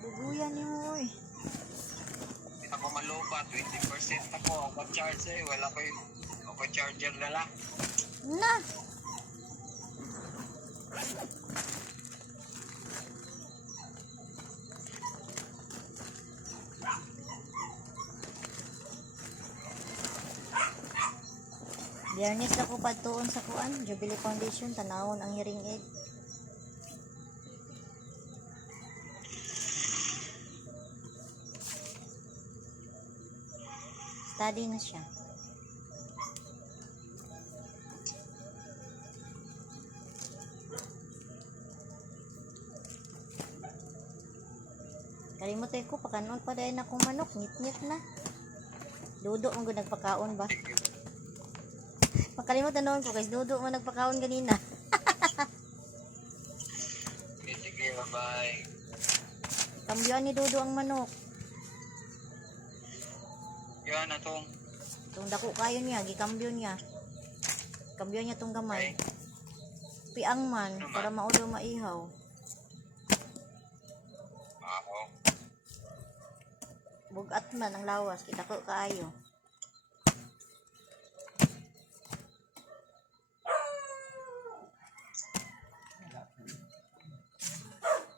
Buguyan niyo oy. Ako malupa, 20% ako. Ako charge eh. Wala ko yung ako charger na lang. Na. Biyernes ako patuon sa kuan, Jubilee Foundation, tanawon ang hearing aid. Study na siya. Kalimutan ko, pakanon pa dahil akong manok, ngit-ngit na. Dudo mo nagpakaon ba? Makalimutan noon ko, guys, dudo mo nagpakaon ganina. Sige, bye-bye. Kambyoan ni Dudo ang manok. Yan na tong. Itong dako kayo niya, gikambyo niya. Kambyo niya itong gamay. Piang man, para maulo maihaw. Ako. Bugat man ang lawas, kita ko kaayo.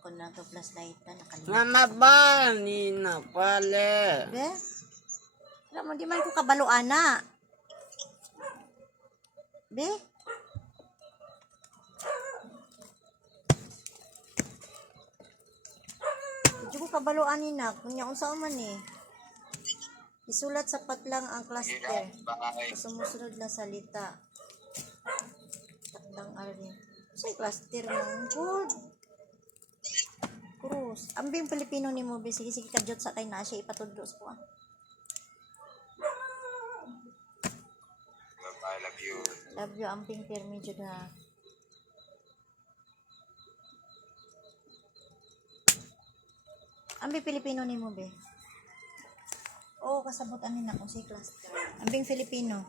Kung na to plus light na, nakalimutan. Mama ba? Ni na pala. Be? Alam mo, di man ko kabalo, ana. Be? Di ko kabalo, anina. Kunya, unsa man eh. Isulat sapat lang ang cluster. Bye. Sumusunod na salita. Takdang arin. Sa'y cluster ng good. Cruz. Ambing Pilipino ni mo, be. Sige, sige, kadyot sa kay na siya ipatudlos ko. Bye, love you. Love you, amping permi jud na. Ambing Pilipino ni mo, be. Oo, kasabot anin ako si cluster. Ambing Filipino.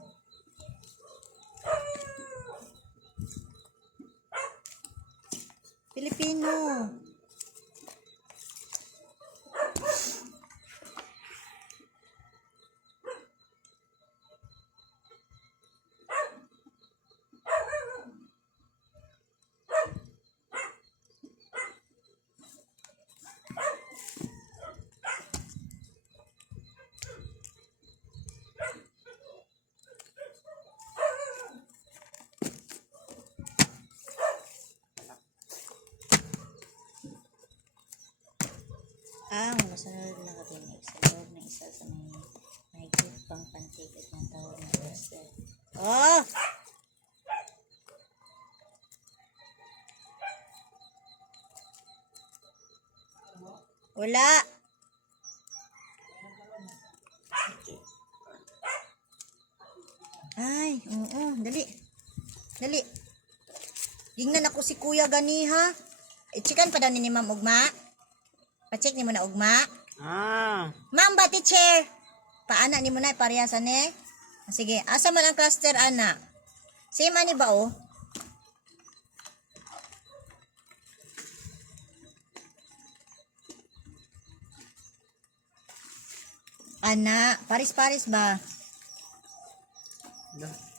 Filipino. Ang masunod na katinig sa loob ng isa sa may mahigpit pang pantig at ng tawag na cluster. Oh. Wala. Ay, oo, dali. Dali. Tingnan ako si Kuya gani ha. I-checkan pa daw ni Ma'am Ugma. Pa-check ni mo na Ugma. Ah, Ma'am ba teacher? Paana ni mo na parehasan eh. Sige, asa man ang cluster ana? Same ani ba oh? Ana, paris-paris ba? da-